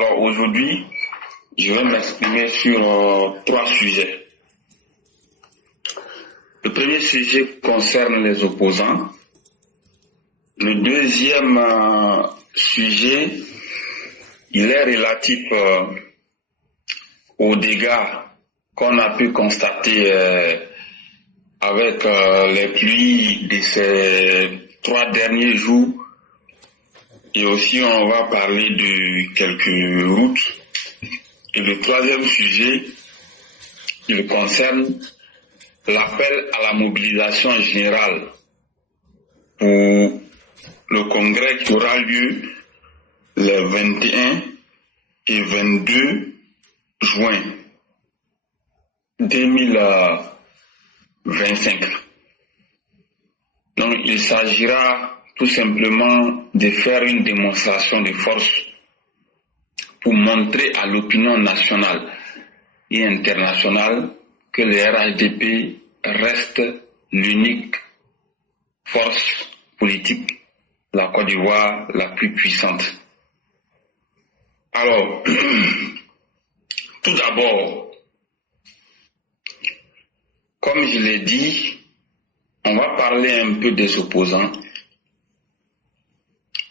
Alors aujourd'hui, je vais m'exprimer sur 3 sujets. Le premier sujet concerne les opposants. Le deuxième sujet, il est relatif aux dégâts qu'on a pu constater avec les pluies de ces 3 derniers jours. Et aussi, on va parler de quelques routes. Et le troisième sujet, il concerne l'appel à la mobilisation générale pour le congrès qui aura lieu les 21 et 22 juin 2025. Donc, il s'agira tout simplement de faire une démonstration de force pour montrer à l'opinion nationale et internationale que le RHDP reste l'unique force politique de la Côte d'Ivoire la plus puissante. Alors, tout d'abord, comme je l'ai dit, on va parler un peu des opposants.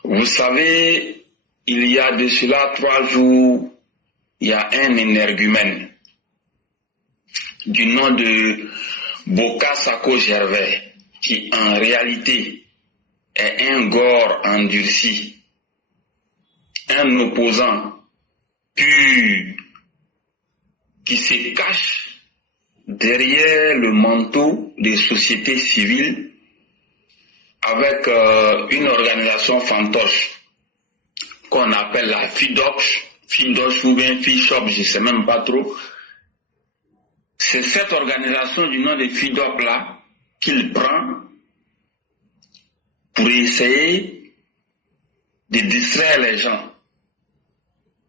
Vous savez, il y a de cela 3 jours, il y a un énergumène du nom de Boka Sako Gervais, qui en réalité est un gore endurci, un opposant pur qui se cache derrière le manteau des sociétés civiles avec une organisation fantoche qu'on appelle la FIDOX ou bien FISHOP, je ne sais même pas trop. C'est cette organisation du nom de FIDOP là qu'il prend pour essayer de distraire les gens.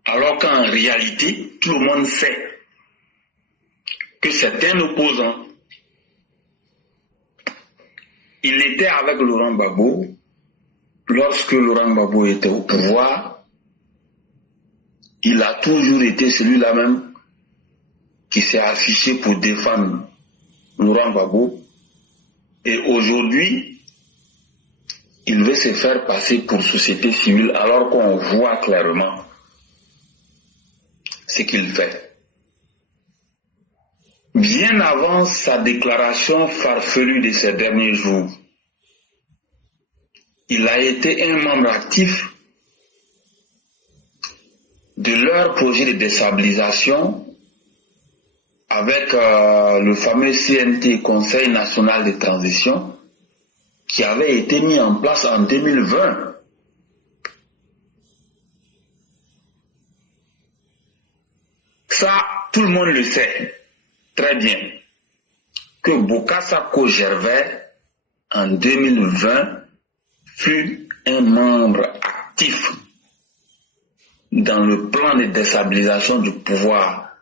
Alors qu'en réalité, tout le monde sait que c'est un opposant. Il était avec Laurent Gbagbo. Lorsque Laurent Gbagbo était au pouvoir, il a toujours été celui-là même qui s'est affiché pour défendre Laurent Gbagbo. Et aujourd'hui, il veut se faire passer pour société civile alors qu'on voit clairement ce qu'il fait. Bien avant sa déclaration farfelue de ces derniers jours, il a été un membre actif de leur projet de déstabilisation avec le fameux CNT, Conseil national de transition, qui avait été mis en place en 2020. Ça, tout le monde le sait très bien, que Boka Sako Gervais, en 2020, fut un membre actif dans le plan de déstabilisation du pouvoir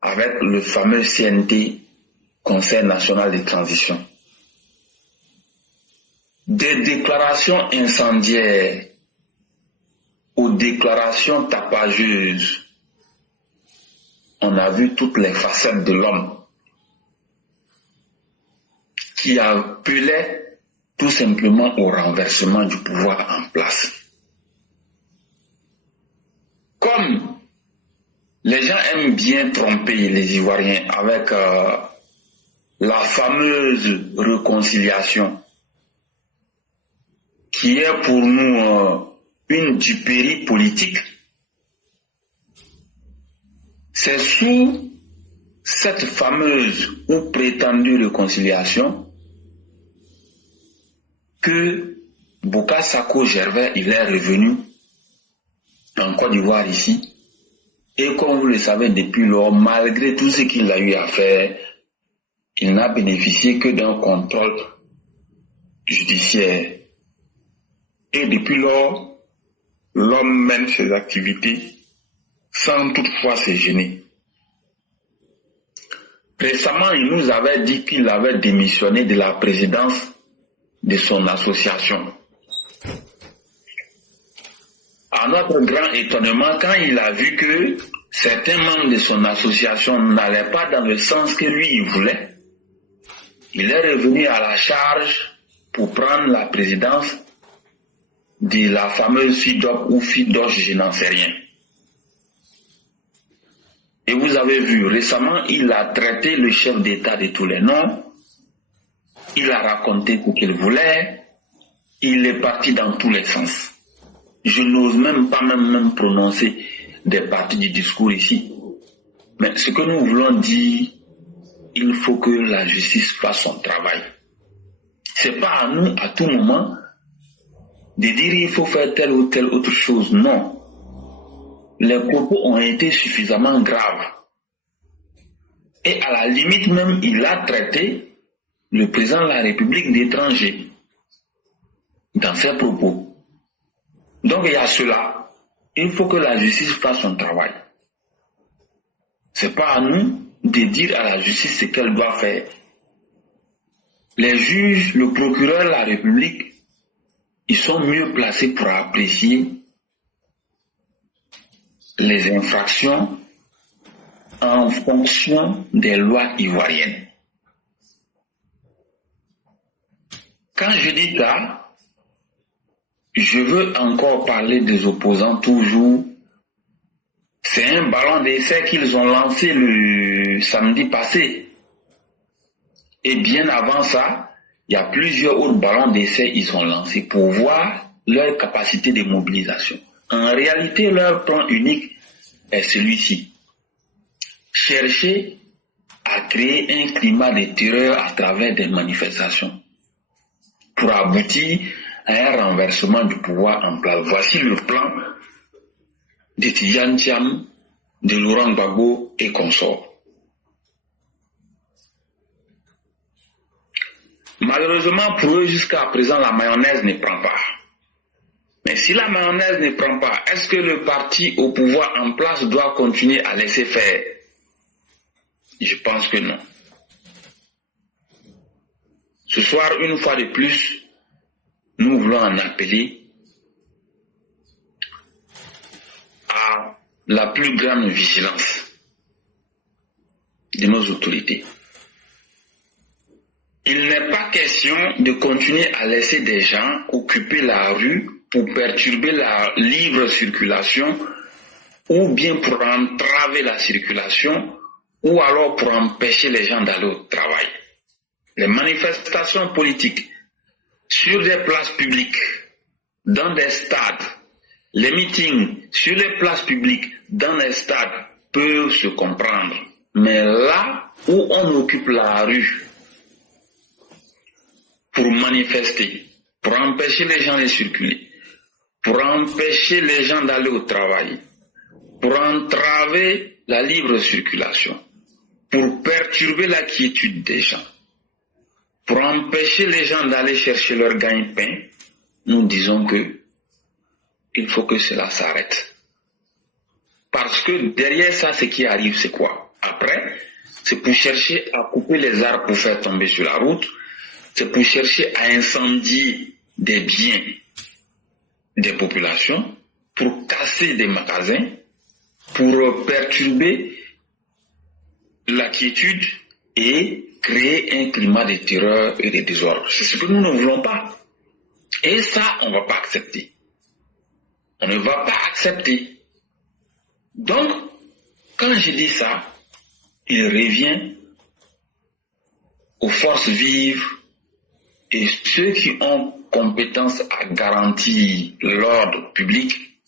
avec le fameux CNT, Conseil national de transition. Des déclarations incendiaires aux déclarations tapageuses, on a vu toutes les facettes de l'homme qui appelait tout simplement au renversement du pouvoir en place. Comme les gens aiment bien tromper les Ivoiriens avec la fameuse réconciliation, qui est pour nous une duperie politique, c'est sous cette fameuse ou prétendue réconciliation que Boka Sako Gervais il est revenu en Côte d'Ivoire ici. Et comme vous le savez depuis lors, malgré tout ce qu'il a eu à faire, il n'a bénéficié que d'un contrôle judiciaire. Et depuis lors, l'homme mène ses activités sans toutefois se gêner. Récemment, il nous avait dit qu'il avait démissionné de la présidence de son association. À notre grand étonnement, quand il a vu que certains membres de son association n'allaient pas dans le sens que lui il voulait, il est revenu à la charge pour prendre la présidence de la fameuse FIDOP ou FIDOCH, je n'en sais rien. Et vous avez vu, récemment, il a traité le chef d'État de tous les noms, il a raconté ce qu'il voulait, il est parti dans tous les sens. Je n'ose même pas même prononcer des parties du discours ici. Mais ce que nous voulons dire, il faut que la justice fasse son travail. C'est pas à nous, à tout moment, de dire il faut faire telle ou telle autre chose. Non. Les propos ont été suffisamment graves. Et à la limite même, il a traité le président de la République d'étranger dans ses propos. Donc il y a cela. Il faut que la justice fasse son travail. C'est pas à nous de dire à la justice ce qu'elle doit faire. Les juges, le procureur de la République, ils sont mieux placés pour apprécier les infractions en fonction des lois ivoiriennes. Quand je dis ça, je veux encore parler des opposants toujours. C'est un ballon d'essai qu'ils ont lancé le samedi passé. Et bien avant ça, il y a plusieurs autres ballons d'essai qu'ils ont lancés pour voir leur capacité de mobilisation. En réalité, leur plan unique est celui-ci. Chercher à créer un climat de terreur à travers des manifestations pour aboutir à un renversement du pouvoir en place. Voici le plan de Tidjane Thiam, de Laurent Gbagbo et consorts. Malheureusement pour eux, jusqu'à présent, la mayonnaise ne prend pas. Mais si la mayonnaise ne prend pas, est-ce que le parti au pouvoir en place doit continuer à laisser faire? Je pense que non. Ce soir, une fois de plus, nous voulons en appeler à la plus grande vigilance de nos autorités. Il n'est pas question de continuer à laisser des gens occuper la rue pour perturber la libre circulation ou bien pour entraver la circulation ou alors pour empêcher les gens d'aller au travail. Les manifestations politiques sur des places publiques, dans des stades, les meetings sur les places publiques, dans des stades peuvent se comprendre. Mais là où on occupe la rue pour manifester, pour empêcher les gens de circuler, pour empêcher les gens d'aller au travail, pour entraver la libre circulation, pour perturber la quiétude des gens, pour empêcher les gens d'aller chercher leur gagne-pain, nous disons que il faut que cela s'arrête. Parce que derrière ça, ce qui arrive, c'est quoi? Après, c'est pour chercher à couper les arbres pour faire tomber sur la route, c'est pour chercher à incendier des biens des populations, pour casser des magasins, pour perturber la quiétude et créer un climat de terreur et de désordre. C'est ce que nous ne voulons pas. Et ça, on ne va pas accepter. On ne va pas accepter. Donc, quand je dis ça, il revient aux forces vives et ceux qui ont compétence à garantir l'ordre public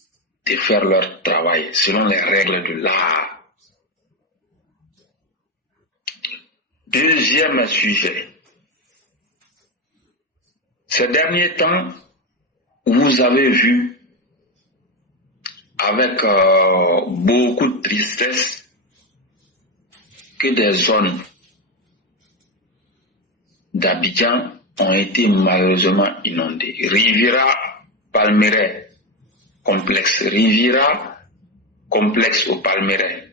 de faire leur travail selon les règles de l'art. Deuxième sujet. Ces derniers temps, vous avez vu avec beaucoup de tristesse que des zones d'Abidjan ont été malheureusement inondées. Riviera, Palmeraie, complexe. Riviera, complexe au Palmeraie.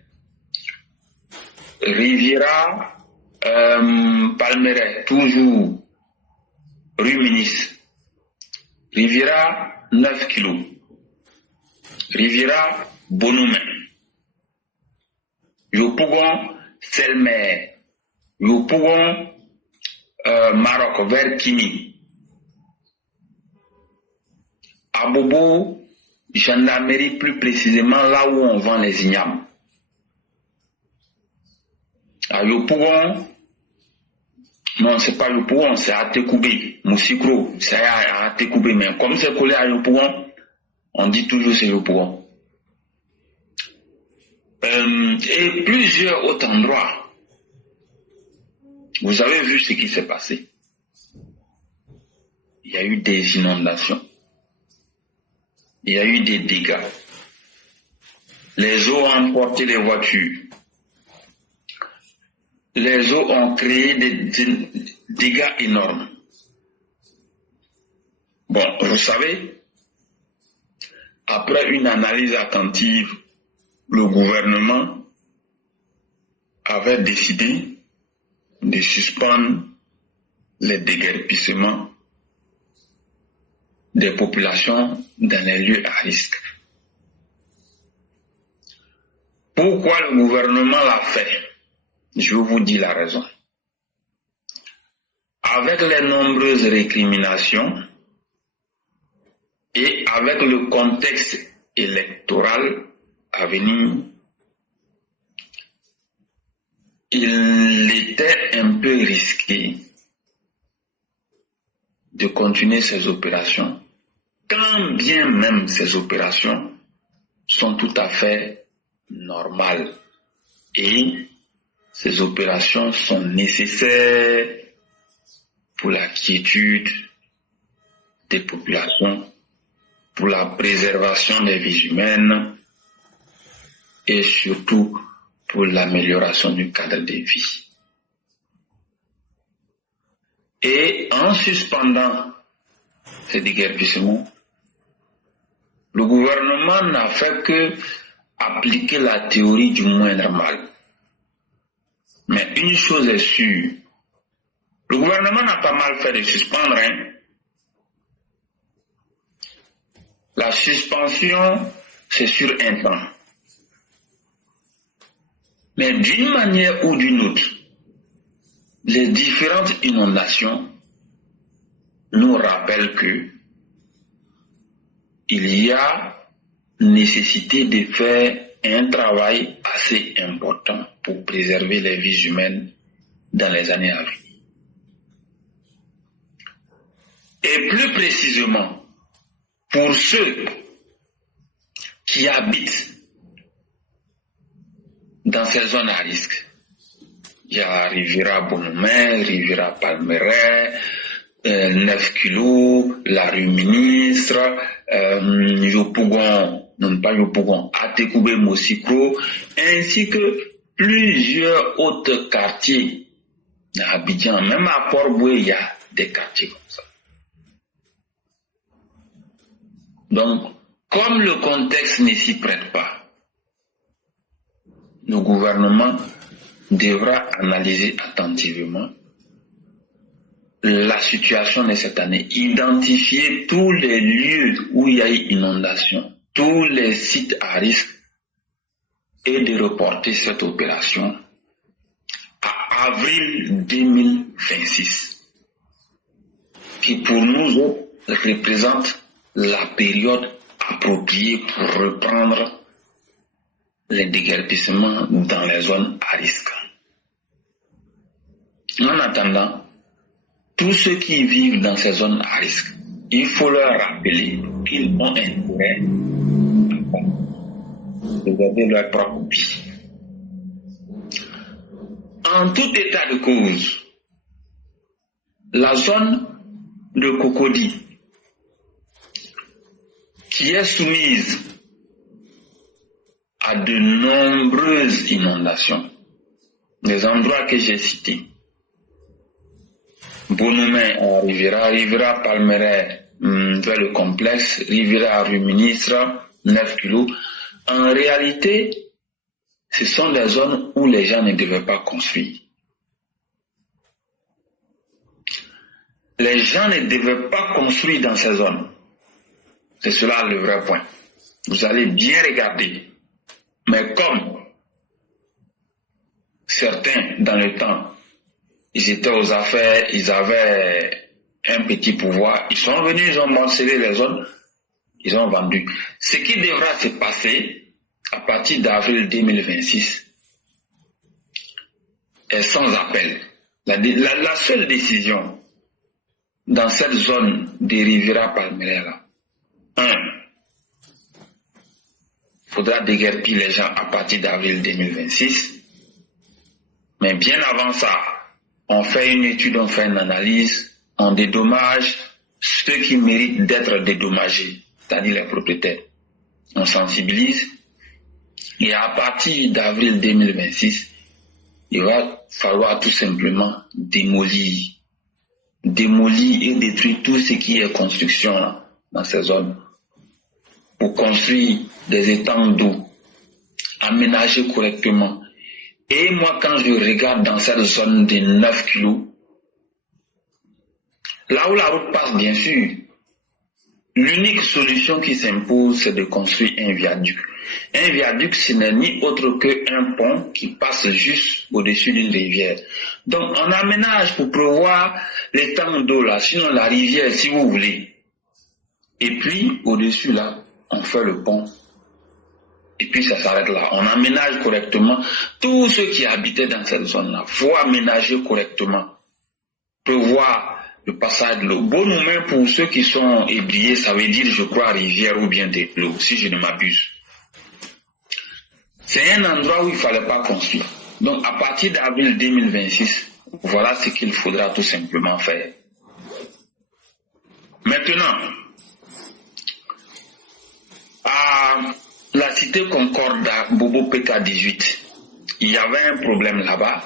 Riviera, Palmeraie, toujours rue Ministre. Riviera, 9 kilos. Riviera Bonoumen, Yopougon Selmer, Yopougon Maroc vers Kimi, Abobo, gendarmerie plus précisément là où on vend les ignames. À Yopougon, non, c'est pas Yopougon, c'est à Tekoubé, Moussikro, c'est à Tekoubé, mais comme c'est collé à Yopougon, on dit toujours c'est Yopougon. Et plusieurs autres endroits, vous avez vu ce qui s'est passé. Il y a eu des inondations. Il y a eu des dégâts. Les eaux ont emporté les voitures. Les eaux ont créé des dégâts énormes. Bon, vous savez, après une analyse attentive, le gouvernement avait décidé de suspendre les déguerpissements des populations dans les lieux à risque. Pourquoi le gouvernement l'a fait? Je vous dis la raison. Avec les nombreuses récriminations et avec le contexte électoral à venir, il était un peu risqué de continuer ces opérations, quand bien même ces opérations sont tout à fait normales et ces opérations sont nécessaires pour la quiétude des populations, pour la préservation des vies humaines et surtout pour l'amélioration du cadre de vie. Et en suspendant ces déguerpissements, le gouvernement n'a fait que appliquer la théorie du moindre mal. Mais une chose est sûre, le gouvernement n'a pas mal fait de suspendre. La suspension, c'est sur un temps. Mais d'une manière ou d'une autre, les différentes inondations nous rappellent que il y a nécessité de faire un travail assez important pour préserver les vies humaines dans les années à venir. Et plus précisément, pour ceux qui habitent dans ces zones à risque, il y a Riviera Bonoumen, Riviera Palmeraie, 9 kilos, la rue Ministre, Yopougon, non pas Yopougon, Atekoubé Moussikro, ainsi que plusieurs autres quartiers à Abidjan, même à Port-Boué, il y a des quartiers comme ça. Donc, comme le contexte ne s'y prête pas, le gouvernement devra analyser attentivement la situation de cette année, identifier tous les lieux où il y a eu inondation, tous les sites à risque et de reporter cette opération à avril 2026, qui pour nous autres représente la période appropriée pour reprendre les déguerpissements dans les zones à risque. En attendant, tous ceux qui vivent dans ces zones à risque, il faut leur rappeler qu'ils ont intérêt à préserver leur propre vie. En tout état de cause, la zone de Cocody, qui est soumise à de nombreuses inondations, les endroits que j'ai cités, Bonoumen à Riviera Palmeraie vers le complexe, Riviera rue Ministre, 9 kilos. En réalité, ce sont des zones où les gens ne devaient pas construire. Les gens ne devaient pas construire dans ces zones. C'est cela le vrai point. Vous allez bien regarder. Mais comme certains, dans le temps, ils étaient aux affaires, ils avaient un petit pouvoir, ils sont venus, ils ont morcelé les zones, ils ont vendu. Ce qui devra se passer à partir d'avril 2026 est sans appel. La seule décision dans cette zone des Riviera Palmeraie, il faudra déguerpir les gens à partir d'avril 2026. Mais bien avant ça, on fait une étude, on fait une analyse, on dédommage ceux qui méritent d'être dédommagés, c'est-à-dire les propriétaires. On sensibilise et à partir d'avril 2026, il va falloir tout simplement démolir et détruire tout ce qui est construction là, dans ces zones pour construire des étangs d'eau, aménager correctement. Et moi, quand je regarde dans cette zone de 9 kilos, là où la route passe, bien sûr, l'unique solution qui s'impose, c'est de construire un viaduc. Un viaduc, ce n'est ni autre qu'un pont qui passe juste au-dessus d'une rivière. Donc, on aménage pour prévoir l'étang d'eau là, sinon la rivière, si vous voulez. Et puis, au-dessus là, on fait le pont. Et puis ça s'arrête là. On aménage correctement. Tous ceux qui habitaient dans cette zone-là, il faut aménager correctement. Prévoir le passage de l'eau. Bonoumen pour ceux qui sont ébriés, ça veut dire, je crois, rivière ou bien de l'eau, si je ne m'abuse. C'est un endroit où il ne fallait pas construire. Donc à partir d'avril 2026, voilà ce qu'il faudra tout simplement faire. Maintenant, à la cité Concorde à Bobo PK18, il y avait un problème là-bas.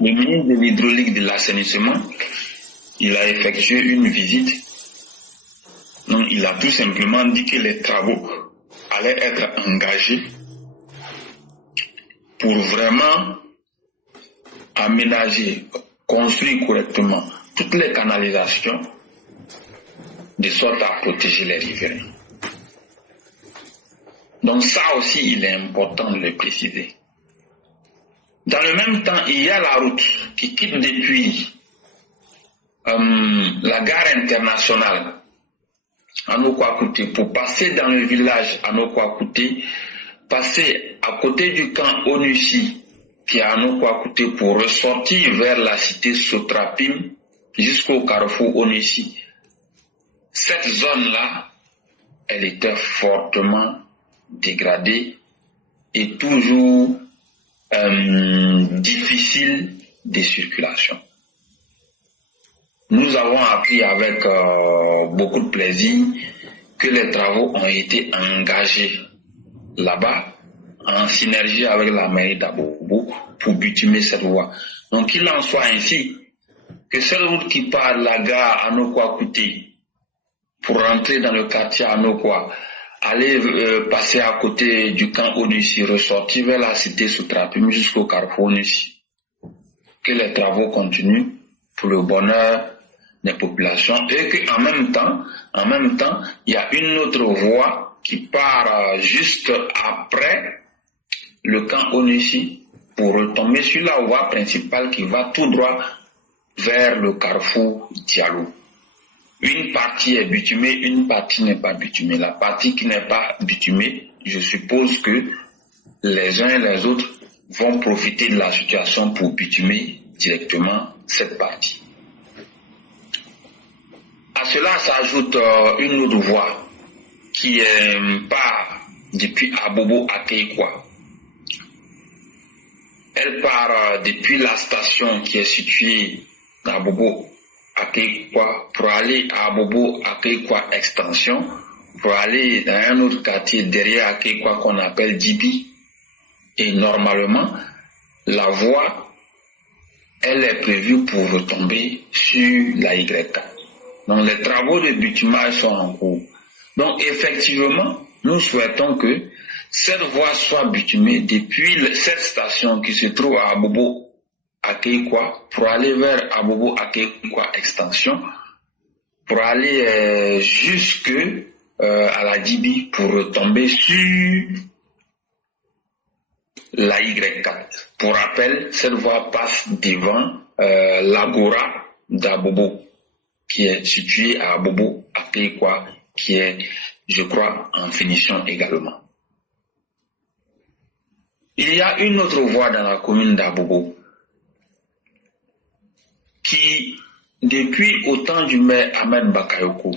Le ministre de l'hydraulique de l'assainissement, il a effectué une visite. Donc, il a tout simplement dit que les travaux allaient être engagés pour vraiment aménager, construire correctement toutes les canalisations de sorte à protéger les riverains. Donc ça aussi, il est important de le préciser. Dans le même temps, il y a la route qui quitte depuis la gare internationale à Nokouakouté pour passer dans le village à Nokouakouté, passer à côté du camp Onussi qui est à Nokouakouté pour ressortir vers la cité Sotrapim jusqu'au carrefour Onussi. Cette zone-là, elle était fortement dégradée et toujours difficile de circulation. Nous avons appris avec beaucoup de plaisir que les travaux ont été engagés là-bas en synergie avec la mairie d'Abobo pour bitumer cette voie. Donc qu'il en soit ainsi, que cette route qui part de la gare à Nokouakouté pour rentrer dans le quartier à Nokwa, aller passer à côté du camp Onussi, ressortir vers la cité Sotrapim jusqu'au carrefour Onussi. Que les travaux continuent pour le bonheur des populations et qu'en même temps, il y a une autre voie qui part juste après le camp Onussi pour retomber sur la voie principale qui va tout droit vers le carrefour Diallo. Une partie est bitumée, une partie n'est pas bitumée. La partie qui n'est pas bitumée, je suppose que les uns et les autres vont profiter de la situation pour bitumer directement cette partie. À cela s'ajoute une autre voie qui part depuis Abobo à Keikwa. Elle part depuis la station qui est située à Abobo à Keikwa pour aller à Abobo à Keikwa extension, pour aller dans un autre quartier derrière à Keikwa qu'on appelle Djibi. Et normalement, la voie, elle est prévue pour retomber sur la Y4. Donc les travaux de bitumage sont en cours. Donc effectivement, nous souhaitons que cette voie soit bitumée depuis cette station qui se trouve à Abobo à Keikwa pour aller vers Abobo à Keikwa extension, pour aller jusque à la Dibi pour retomber sur la Y4. Pour rappel, cette voie passe devant l'Agora d'Abobo, qui est située à Abobo, à Pékwa, qui est, je crois, en finition également. Il y a une autre voie dans la commune d'Abobo qui, depuis au temps du maire Ahmed Bakayoko,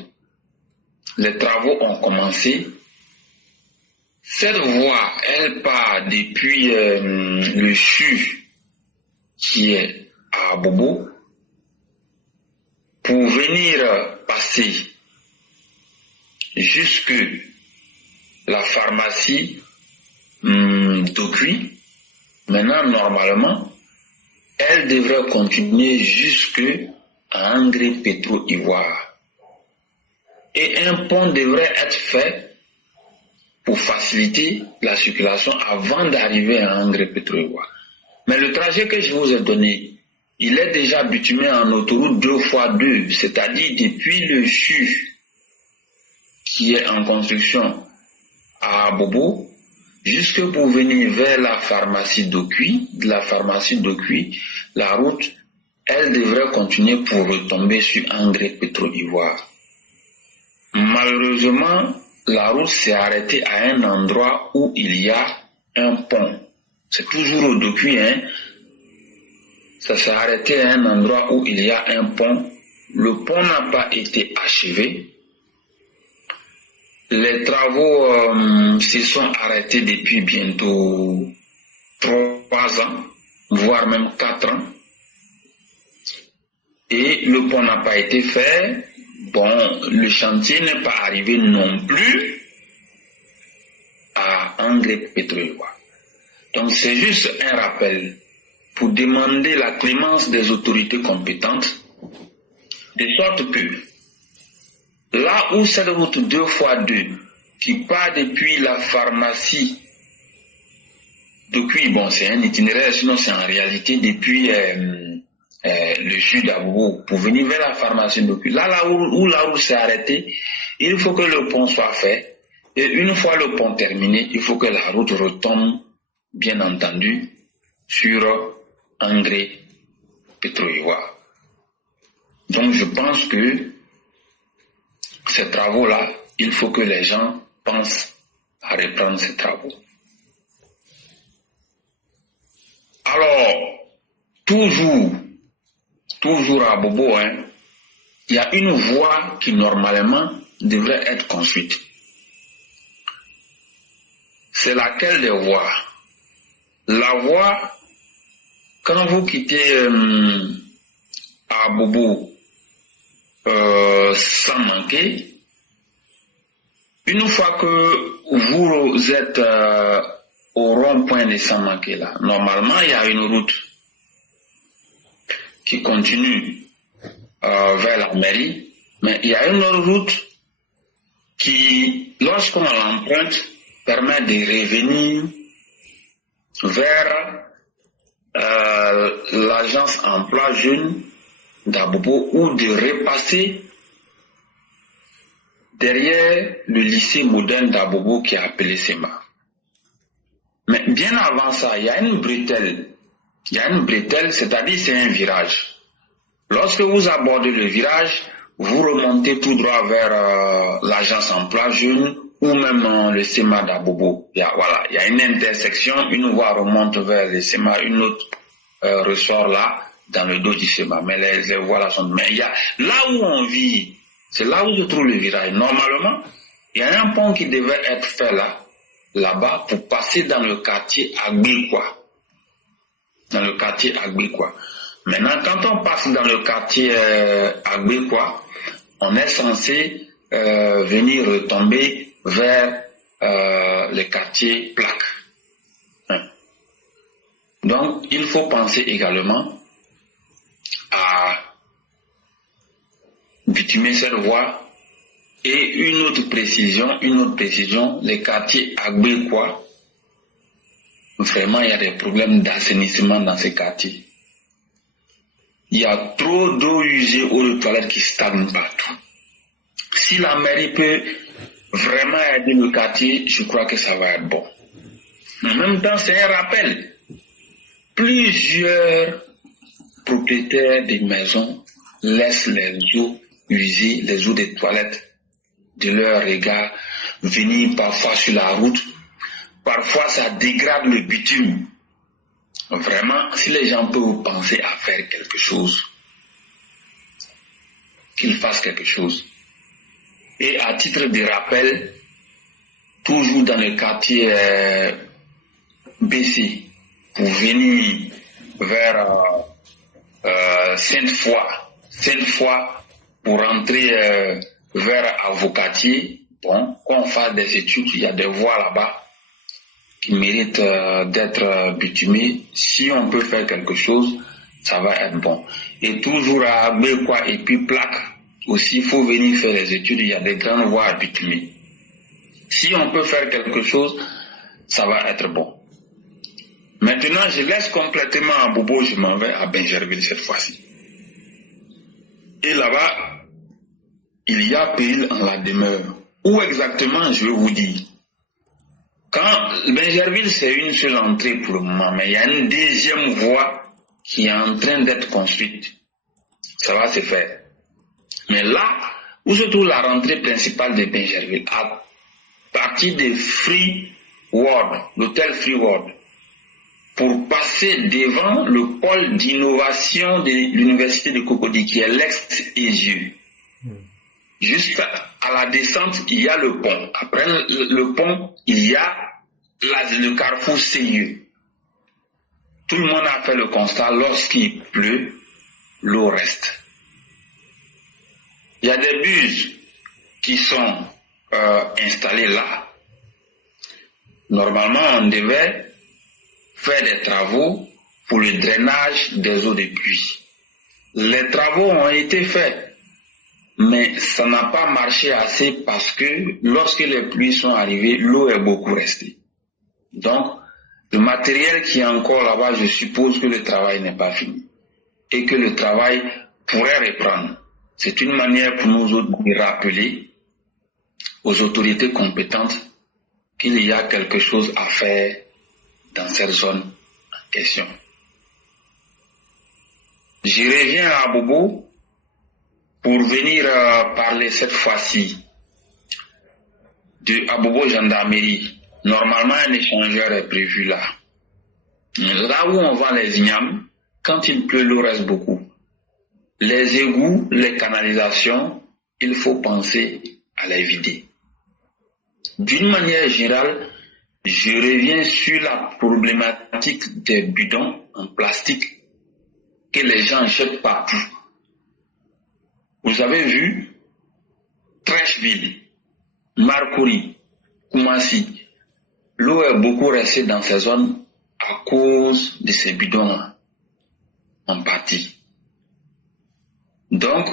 les travaux ont commencé. Cette voie, elle part depuis le CHU qui est à Abobo pour venir passer jusque la pharmacie d'Okui. Maintenant, normalement, elle devrait continuer jusque à Angré Petro-Ivoire. Et un pont devrait être fait pour faciliter la circulation avant d'arriver à Angré Petro-Ivoire. Mais le trajet que je vous ai donné, il est déjà bitumé en autoroute 2x2, c'est-à-dire depuis le CHU qui est en construction à Bobo, jusque pour venir vers la pharmacie d'Okui. De la pharmacie d'Okui, la route, elle devrait continuer pour retomber sur Angré Petro-Ivoire. Malheureusement, la route s'est arrêtée à un endroit où il y a un pont. C'est toujours au Dokui, hein. Ça s'est arrêté à un endroit où il y a un pont. Le pont n'a pas été achevé. Les travaux se sont arrêtés depuis bientôt 3 ans, voire même 4 ans. Et le pont n'a pas été fait. Bon, le chantier n'est pas arrivé non plus à Angré Petro-Ivoire. Donc c'est juste un rappel pour demander la clémence des autorités compétentes, de sorte que là où cette route 2x2 qui part depuis la pharmacie d'Okui, bon c'est un itinéraire, sinon c'est en réalité depuis le sud d'Abobo pour venir vers la pharmacie d'Okui. Là où la route s'est arrêtée, il faut que le pont soit fait. Et une fois le pont terminé, il faut que la route retombe, bien entendu, sur Angré Petro-Ivoire. Donc je pense que ces travaux-là, il faut que les gens pensent à reprendre ces travaux. Alors, toujours à Bobo, hein, il y a une voie qui normalement devrait être construite. C'est laquelle des voies? La voie, quand vous quittez à Bobo sans manquer, une fois que vous êtes au rond-point de Saint-Manqué là, normalement il y a une route qui continue vers la mairie, mais il y a une autre route qui, lorsqu'on l'emprunte, permet de revenir vers l'agence emploi jeune d'Abobo ou de repasser derrière le lycée moderne d'Abobo qui est appelé SEMA. Mais bien avant ça, il y a une bretelle. Il y a une bretelle, c'est-à-dire c'est un virage. Lorsque vous abordez le virage, vous remontez tout droit vers l'agence emploi jeune ou même le SEMA d'Abobo. Il y a une intersection, une voie remonte vers le SEMA, une autre ressort là, dans le dos du SEMA. Mais les voies là sont... Mais il y a là où on vit, c'est là où se trouve le virage. Normalement, il y a un pont qui devait être fait là-bas pour passer dans le quartier Agbekwa. Dans le quartier Agbekwa. Maintenant, quand on passe dans le quartier Agbekwa, on est censé venir retomber vers le quartier Plaque. Hein. Donc, il faut penser également à bitumer cette voie. Et une autre précision, les quartiers Agbekwa, vraiment il y a des problèmes d'assainissement dans ces quartiers. Il y a trop d'eau usée, eau de toilette qui stagne partout. Si la mairie peut vraiment aider le quartier, je crois que ça va être bon. En même temps, c'est un rappel. Plusieurs propriétaires des maisons laissent les eaux usées, les eaux des toilettes de leur regard venir parfois sur la route. Parfois, ça dégrade le bitume. Vraiment, si les gens peuvent penser à faire quelque chose, qu'ils fassent quelque chose. Et à titre de rappel, toujours dans le quartier BC, pour venir vers Sainte-Foy, pour rentrer vers Avocatier, bon, qu'on fasse des études, il y a des voies là-bas qui méritent d'être bitumées. Si on peut faire quelque chose, ça va être bon. Et toujours à Bekwa et puis Plaque, aussi, il faut venir faire des études, il y a des grandes voies bitumées. Si on peut faire quelque chose, ça va être bon. Maintenant, je laisse complètement à Bobo, je m'en vais à Bingerville cette fois-ci. Et là-bas, il y a péril en la demeure. Où exactement, je vais vous dire. Quand Bingerville, c'est une seule entrée pour le moment, mais il y a une deuxième voie qui est en train d'être construite. Ça va se faire. Mais là, où se trouve la rentrée principale de Bingerville, à partir de Free World, l'hôtel Free World, pour passer devant le pôle d'innovation de l'université de Cocody, qui est l'ex-ESU. Juste à la descente, il y a le pont. Après le pont, il y a le carrefour CIE. Tout le monde a fait le constat, lorsqu'il pleut, l'eau reste. Il y a des bus qui sont installés là. Normalement, on devait faire des travaux pour le drainage des eaux de pluie. Les travaux ont été faits, mais ça n'a pas marché assez parce que lorsque les pluies sont arrivées, l'eau est beaucoup restée. Donc, le matériel qui est encore là-bas, je suppose que le travail n'est pas fini et que le travail pourrait reprendre. C'est une manière pour nous autres de rappeler aux autorités compétentes qu'il y a quelque chose à faire dans cette zone en question. Je reviens à Bobo pour venir parler cette fois-ci de Abobo Gendarmerie. Normalement, un échangeur est prévu là. Là où on vend les ignames, quand il pleut, l'eau reste beaucoup. Les égouts, les canalisations, il faut penser à les vider. D'une manière générale, je reviens sur la problématique des bidons en plastique que les gens jettent partout. Vous avez vu Trècheville, Marcory, Koumassi, l'eau est beaucoup restée dans ces zones à cause de ces bidons en partie. Donc,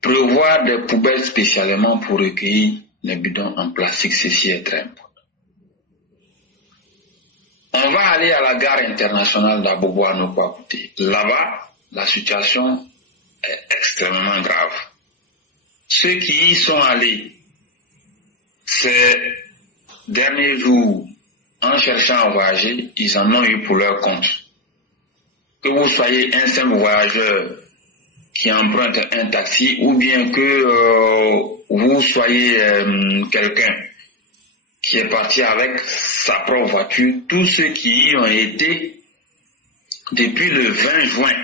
prévoir des poubelles spécialement pour recueillir les bidons en plastique, ceci est très important. On va aller à la gare internationale d'Abobo à Nokouakouté. Là-bas, la situation est extrêmement grave. Ceux qui y sont allés ces derniers jours en cherchant à voyager, ils en ont eu pour leur compte. Que vous soyez un simple voyageur qui emprunte un taxi ou bien que vous soyez quelqu'un qui est parti avec sa propre voiture, tous ceux qui y ont été depuis le 20 juin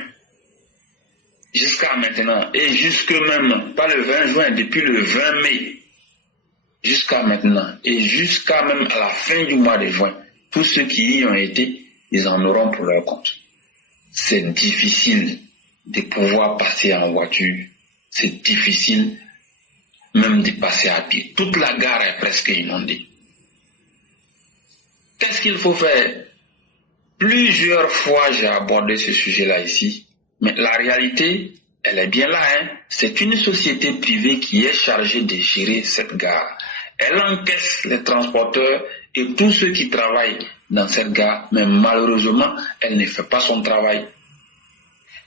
jusqu'à maintenant, et jusque même, pas le 20 juin, depuis le 20 mai jusqu'à maintenant, et jusqu'à même à la fin du mois de juin, tous ceux qui y ont été, ils en auront pour leur compte. C'est difficile de pouvoir passer en voiture, c'est difficile même de passer à pied. Toute la gare est presque inondée. Qu'est-ce qu'il faut faire? Plusieurs fois j'ai abordé ce sujet-là ici, mais la réalité, elle est bien là. C'est une société privée qui est chargée de gérer cette gare. Elle encaisse les transporteurs et tous ceux qui travaillent dans cette gare, mais malheureusement, elle ne fait pas son travail.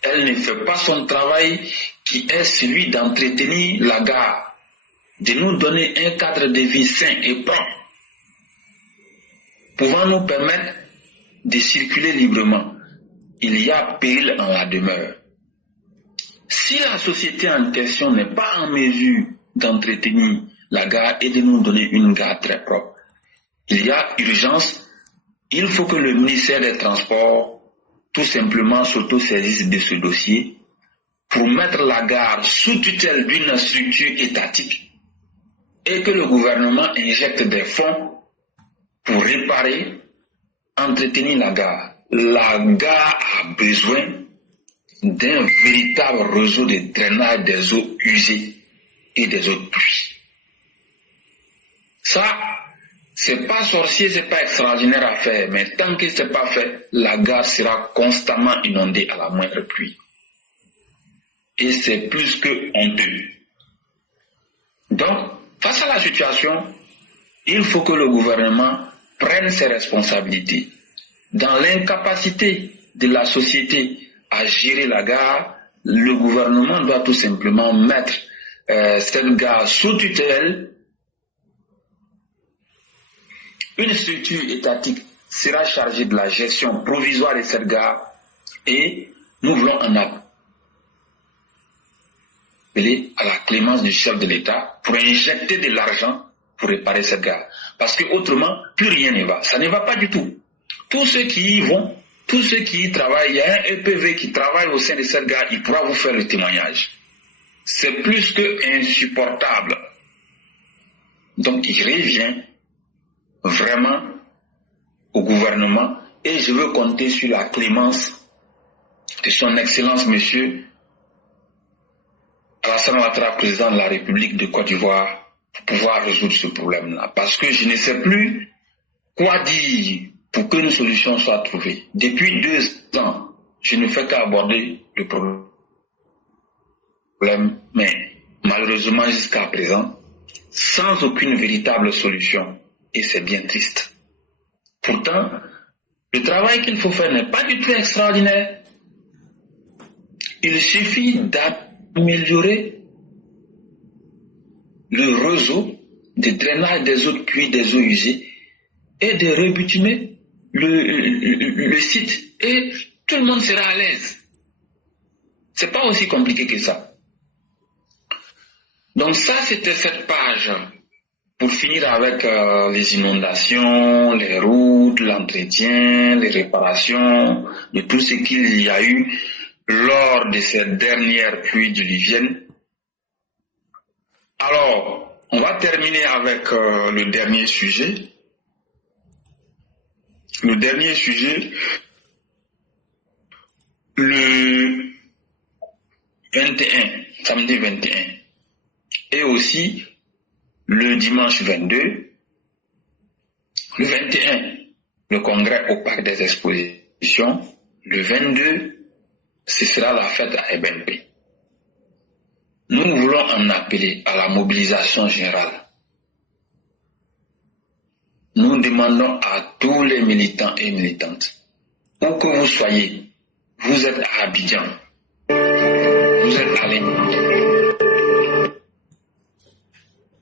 Elle ne fait pas son travail qui est celui d'entretenir la gare, de nous donner un cadre de vie sain et propre, pouvant nous permettre de circuler librement, il y a péril en la demeure. Si la société en question n'est pas en mesure d'entretenir la gare et de nous donner une gare très propre, il y a urgence. Il faut que le ministère des Transports tout simplement s'autosaisisse de ce dossier pour mettre la gare sous tutelle d'une structure étatique et que le gouvernement injecte des fonds pour réparer, entretenir la gare. La gare a besoin d'un véritable réseau de drainage des eaux usées et des eaux de pluie. Ça, c'est pas sorcier, c'est pas extraordinaire à faire, mais tant que c'est pas fait, la gare sera constamment inondée à la moindre pluie. Et c'est plus que honteux. Donc, face à la situation, il faut que le gouvernement prenne ses responsabilités. Dans l'incapacité de la société à gérer la gare, le gouvernement doit tout simplement mettre cette gare sous tutelle. Une structure étatique sera chargée de la gestion provisoire de cette gare et nous voulons en appeler à la clémence du chef de l'État pour injecter de l'argent pour réparer cette gare. Parce que autrement, plus rien ne va. Ça ne va pas du tout. Tous ceux qui y vont, tous ceux qui y travaillent, il y a un EPV qui travaille au sein de cette gare, il pourra vous faire le témoignage. C'est plus que insupportable. Donc il revient vraiment au gouvernement et je veux compter sur la clémence de son Excellence Monsieur Alassane Ouattara, président de la République de Côte d'Ivoire, pour pouvoir résoudre ce problème-là. Parce que je ne sais plus quoi dire pour qu'une solution soit trouvée. Depuis 2 ans, je ne fais qu'aborder le problème, mais malheureusement jusqu'à présent, sans aucune véritable solution. Et c'est bien triste. Pourtant, le travail qu'il faut faire n'est pas du tout extraordinaire. Il suffit d'améliorer le réseau de drainage des eaux de pluie, des eaux usées, et de rebitumer le site. Et tout le monde sera à l'aise. C'est pas aussi compliqué que ça. Donc ça, c'était cette page. Pour finir avec les inondations, les routes, l'entretien, les réparations, de tout ce qu'il y a eu lors de ces dernières pluies diluviennes. Alors, on va terminer avec le dernier sujet. Le dernier sujet, le 21, samedi 21, et aussi le dimanche 22, le 21, le congrès au parc des expositions, le 22, ce sera la fête à EBNP. Nous voulons en appeler à la mobilisation générale. Nous demandons à tous les militants et militantes, où que vous soyez, vous êtes à Abidjan, vous êtes à Lima,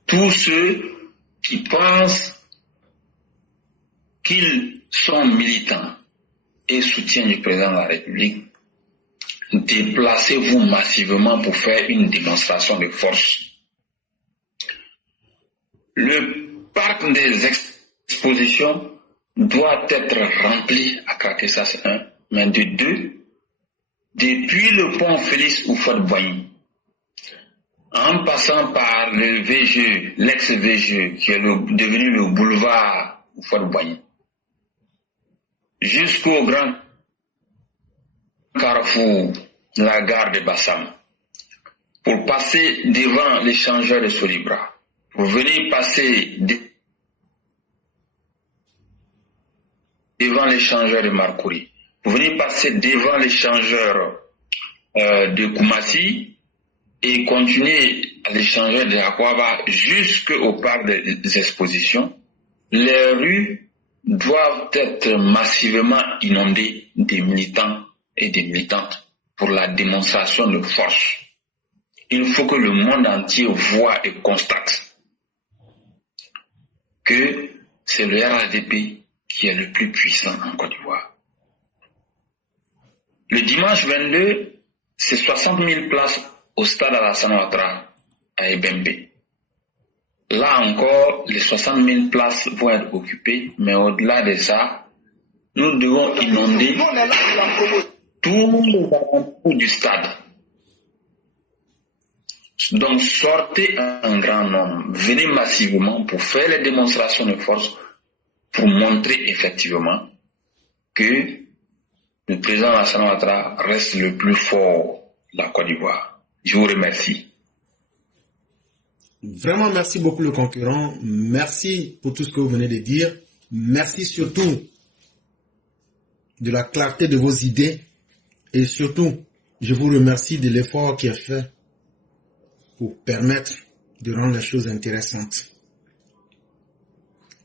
tous ceux qui pensent qu'ils sont militants et soutiennent du président de la République, déplacez-vous massivement pour faire une démonstration de force. Le parc des expositions doit être rempli à craquer, ça c'est un, mais de deux, depuis le pont Félix Houphouët-Boigny, en passant par le VG, l'ex-VG, qui est devenu le boulevard Houphouët-Boigny, jusqu'au grand carrefour, la gare de Bassam, pour passer devant l'échangeur de Solibra, pour venir passer devant l'échangeur de Marcouri, pour venir passer devant l'échangeur de Koumassi et continuer à l'échangeur de Akwaba jusqu'au parc des expositions. Les rues doivent être massivement inondées des militants et des militantes pour la démonstration de force. Il faut que le monde entier voie et constate que c'est le RHDP qui est le plus puissant en Côte d'Ivoire. Le dimanche 22, c'est 60 000 places au stade Alassane Ouattara à Ebembe. Là encore, les 60 000 places vont être occupées, mais au-delà de ça, nous devons inonder tout les alentours du stade. Donc sortez un grand nombre, venez massivement pour faire les démonstrations de force, pour montrer effectivement que le président Alassane Ouattara reste le plus fort de la Côte d'Ivoire. Je vous remercie. Vraiment, merci beaucoup le concurrent. Merci pour tout ce que vous venez de dire. Merci surtout de la clarté de vos idées. Et surtout, je vous remercie de l'effort qui est fait pour permettre de rendre les choses intéressantes.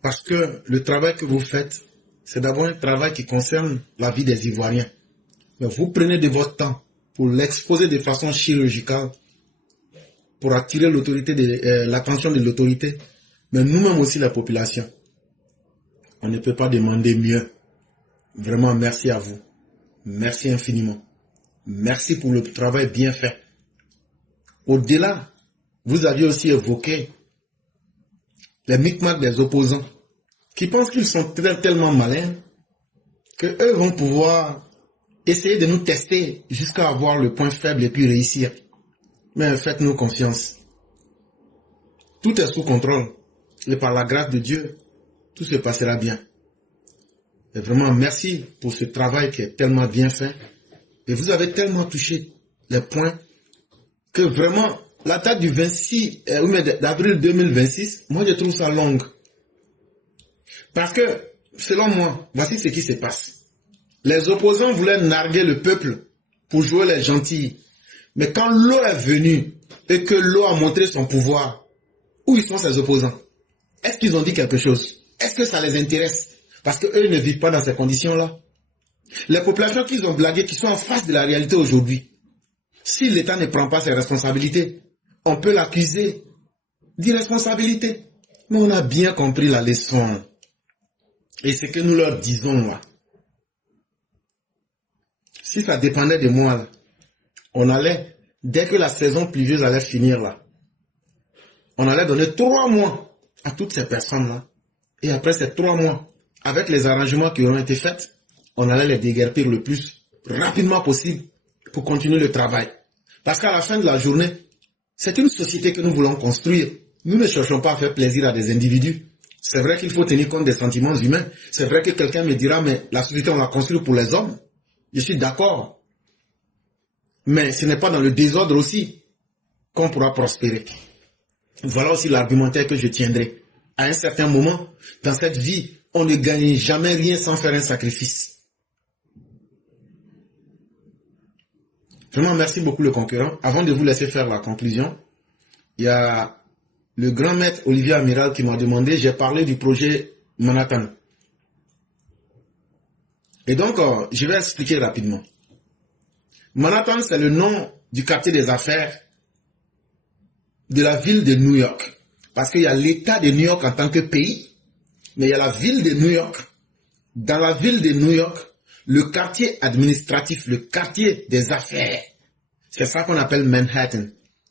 Parce que le travail que vous faites, c'est d'abord un travail qui concerne la vie des Ivoiriens. Mais vous prenez de votre temps pour l'exposer de façon chirurgicale, pour attirer l'attention de l'autorité, mais nous-mêmes aussi la population. On ne peut pas demander mieux. Vraiment, merci à vous. Merci infiniment. Merci pour le travail bien fait. Au-delà, vous aviez aussi évoqué les micmacs des opposants qui pensent qu'ils sont tellement malins qu'eux vont pouvoir essayer de nous tester jusqu'à avoir le point faible et puis réussir. Mais faites-nous confiance. Tout est sous contrôle. Et par la grâce de Dieu, tout se passera bien. Et vraiment, merci pour ce travail qui est tellement bien fait. Et vous avez tellement touché les points que vraiment, la date du 26 d'avril 2026, moi je trouve ça longue. Parce que, selon moi, voici ce qui se passe. Les opposants voulaient narguer le peuple pour jouer les gentils. Mais quand l'eau est venue et que l'eau a montré son pouvoir, où ils sont ces opposants? Est-ce qu'ils ont dit quelque chose? Est-ce que ça les intéresse? Parce qu'eux ne vivent pas dans ces conditions-là. Les populations qu'ils ont blaguées, qui sont en face de la réalité aujourd'hui, si l'État ne prend pas ses responsabilités, on peut l'accuser d'irresponsabilité. Mais on a bien compris la leçon. Et ce que nous leur disons là, si ça dépendait de moi, là, on allait, dès que la saison pluvieuse allait finir là, on allait donner 3 mois à toutes ces personnes-là. Et après ces 3 mois, avec les arrangements qui auront été faits, on allait les déguerpir le plus rapidement possible pour continuer le travail. Parce qu'à la fin de la journée, c'est une société que nous voulons construire. Nous ne cherchons pas à faire plaisir à des individus. C'est vrai qu'il faut tenir compte des sentiments humains. C'est vrai que quelqu'un me dira, mais la société, on l'a construite pour les hommes. Je suis d'accord. Mais ce n'est pas dans le désordre aussi qu'on pourra prospérer. Voilà aussi l'argumentaire que je tiendrai. À un certain moment, dans cette vie, on ne gagne jamais rien sans faire un sacrifice. Vraiment, merci beaucoup le concurrent. Avant de vous laisser faire la conclusion, il y a le grand maître Olivier Amiral qui m'a demandé, j'ai parlé du projet Manhattan. Et donc, je vais expliquer rapidement. Manhattan, c'est le nom du quartier des affaires de la ville de New York. Parce qu'il y a l'État de New York en tant que pays, mais il y a la ville de New York. Dans la ville de New York, le quartier administratif, le quartier des affaires, c'est ça qu'on appelle Manhattan.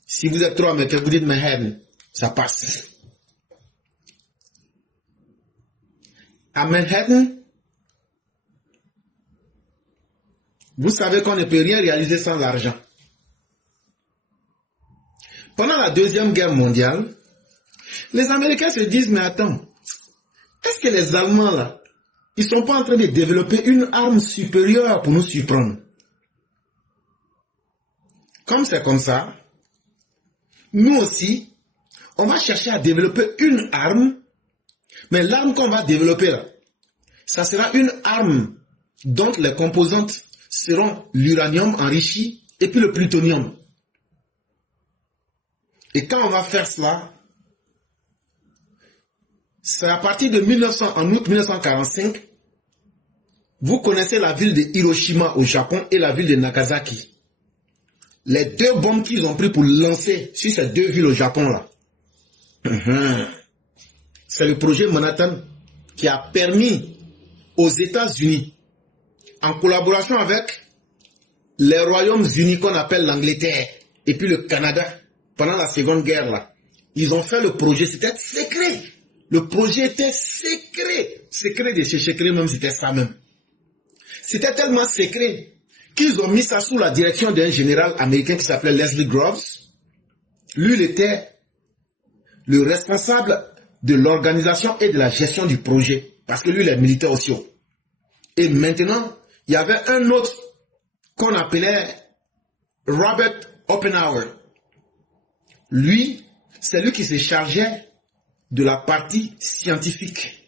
Si vous êtes trop américain, vous dites Manhattan, ça passe. À Manhattan, vous savez qu'on ne peut rien réaliser sans l'argent. Pendant la Deuxième Guerre mondiale, les Américains se disent, mais attends, est-ce que les Allemands là, ils ne sont pas en train de développer une arme supérieure pour nous surprendre? Comme c'est comme ça, nous aussi, on va chercher à développer une arme, mais l'arme qu'on va développer là, ça sera une arme dont les composantes seront l'uranium enrichi et puis le plutonium. Et quand on va faire cela, c'est à partir de en août 1945, vous connaissez la ville de Hiroshima au Japon et la ville de Nagasaki. Les 2 bombes qu'ils ont pris pour lancer sur ces 2 villes au Japon là. C'est le projet Manhattan qui a permis aux États-Unis, en collaboration avec les Royaumes-Unis qu'on appelle l'Angleterre et puis le Canada, pendant la Seconde Guerre, là, ils ont fait le projet, c'était secret. Le projet était secret. Secret de chez secret même, c'était ça même. C'était tellement secret qu'ils ont mis ça sous la direction d'un général américain qui s'appelait Leslie Groves. Lui, il était le responsable de l'organisation et de la gestion du projet. Parce que lui, il est militaire aussi. Et maintenant, il y avait un autre qu'on appelait Robert Oppenhauer. Lui, c'est lui qui se chargeait de la partie scientifique.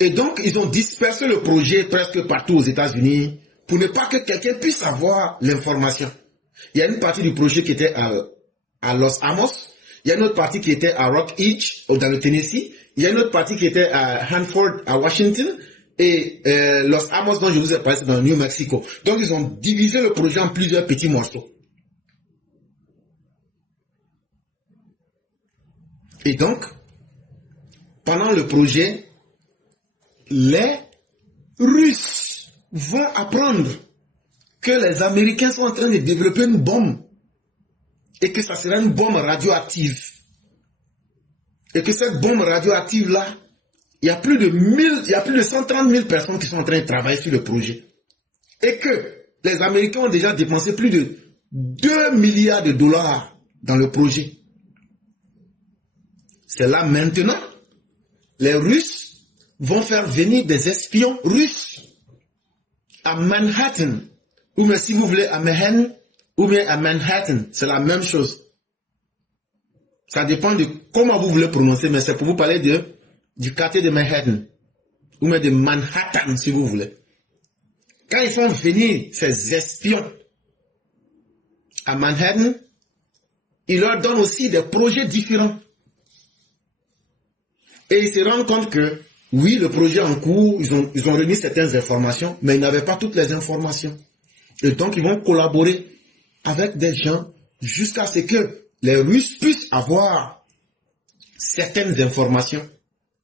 Et donc, ils ont dispersé le projet presque partout aux États-Unis pour ne pas que quelqu'un puisse avoir l'information. Il y a une partie du projet qui était à Los Alamos. Il y a une autre partie qui était à Rock Ridge, dans le Tennessee. Il y a une autre partie qui était à Hanford, à Washington. Et Los Alamos, dont je vous ai parlé, c'est dans le New Mexico. Donc, ils ont divisé le projet en plusieurs petits morceaux. Et donc, pendant le projet, les Russes vont apprendre que les Américains sont en train de développer une bombe et que ça sera une bombe radioactive. Et que cette bombe radioactive-là, il y a plus de 130 000 personnes qui sont en train de travailler sur le projet. Et que les Américains ont déjà dépensé plus de 2 milliards de dollars dans le projet. C'est là maintenant, les Russes vont faire venir des espions russes à Manhattan, ou bien si vous voulez à Manhattan, ou bien à Manhattan, c'est la même chose. Ça dépend de comment vous voulez prononcer, mais c'est pour vous parler du quartier de Manhattan, ou bien de Manhattan si vous voulez. Quand ils font venir ces espions à Manhattan, ils leur donnent aussi des projets différents. Et ils se rendent compte que, oui, le projet en cours, ils ont remis certaines informations, mais ils n'avaient pas toutes les informations. Et donc, ils vont collaborer avec des gens jusqu'à ce que les Russes puissent avoir certaines informations.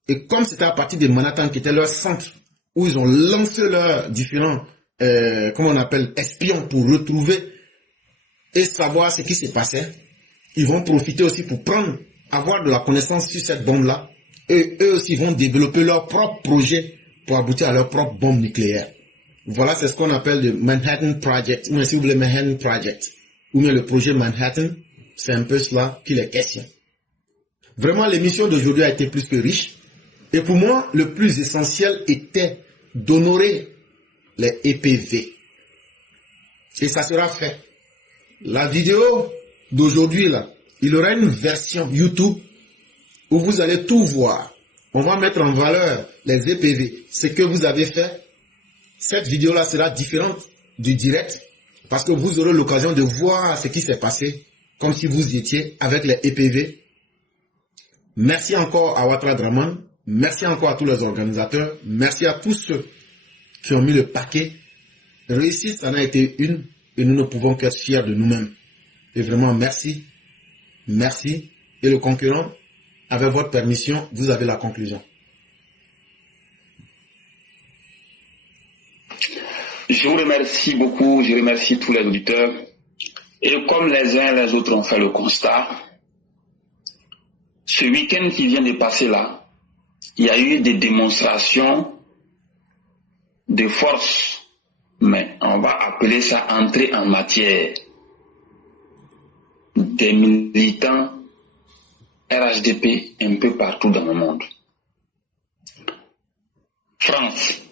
Et comme c'était à partir de Manhattan, qui était leur centre, où ils ont lancé leurs différents, comment on appelle, espions pour retrouver et savoir ce qui se passait, ils vont profiter aussi pour avoir de la connaissance sur cette bombe-là. Et eux aussi vont développer leur propre projet pour aboutir à leur propre bombe nucléaire. Voilà, c'est ce qu'on appelle le Manhattan Project, ou si vous voulez Manhattan Project, ou bien le projet Manhattan, c'est un peu cela qu'il est question. Vraiment, l'émission d'aujourd'hui a été plus que riche. Et pour moi, le plus essentiel était d'honorer les EPV. Et ça sera fait. La vidéo d'aujourd'hui, là, il y aura une version YouTube où vous allez tout voir. On va mettre en valeur les EPV. Ce que vous avez fait, cette vidéo-là sera différente du direct parce que vous aurez l'occasion de voir ce qui s'est passé comme si vous étiez avec les EPV. Merci encore à Ouattara Draman. Merci encore à tous les organisateurs. Merci à tous ceux qui ont mis le paquet. Réussite, ça en a été une et nous ne pouvons qu'être fiers de nous-mêmes. Et vraiment, merci. Merci. Et le concurrent, avec votre permission, vous avez la conclusion. Je vous remercie beaucoup, je remercie tous les auditeurs. Et comme les uns et les autres ont fait le constat, ce week-end qui vient de passer là, il y a eu des démonstrations de force, mais on va appeler ça entrée en matière des militants RHDP un peu partout dans le monde. France,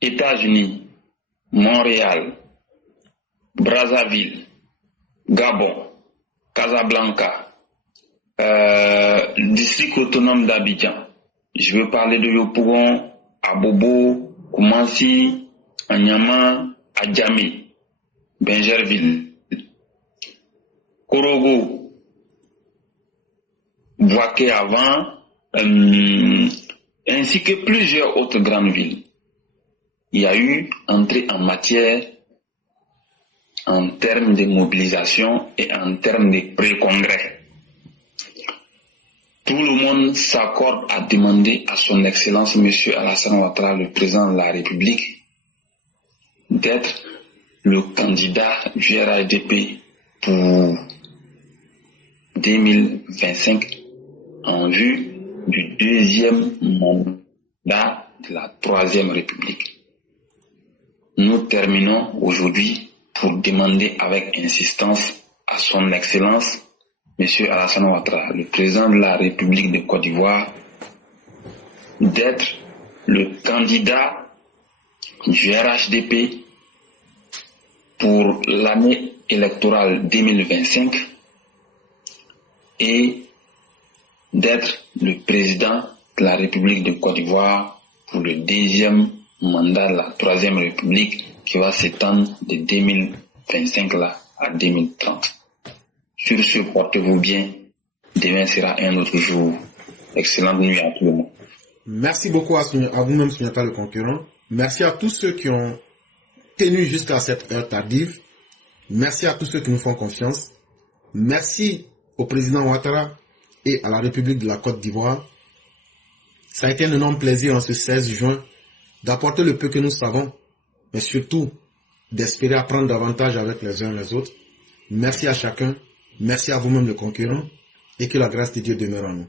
États-Unis, Montréal, Brazzaville, Gabon, Casablanca, district autonome d'Abidjan. Je veux parler de Yopougon, Abobo, Koumansi, Anyama, Adjamé, Benjerville, Korogo, Bouaké avant, ainsi que plusieurs autres grandes villes. Il y a eu entrée en matière en termes de mobilisation et en termes de pré-congrès. tout le monde s'accorde à demander à son Excellence M. Alassane Ouattara, le président de la République, d'être le candidat du RHDP pour 2025 en vue du deuxième mandat de la Troisième République. Nous terminons aujourd'hui pour demander avec insistance à son Excellence M. Alassane Ouattara, le président de la République de Côte d'Ivoire, d'être le candidat du RHDP pour l'année électorale 2025 et d'être le président de la République de Côte d'Ivoire pour le deuxième mandat de la Troisième République qui va s'étendre de 2025 là à 2030. Sur ce, portez-vous bien. Demain sera un autre jour. Excellente nuit à tout le monde. Merci beaucoup à vous-même, Souniata le concurrent. Merci à tous ceux qui ont tenu jusqu'à cette heure tardive. Merci à tous ceux qui nous font confiance. Merci au président Ouattara et à la République de la Côte d'Ivoire. Ça a été un énorme plaisir en ce 16 juin d'apporter le peu que nous savons, mais surtout d'espérer apprendre davantage avec les uns les autres. Merci à chacun. Merci à vous-même le concurrent et que la grâce de Dieu demeure en nous.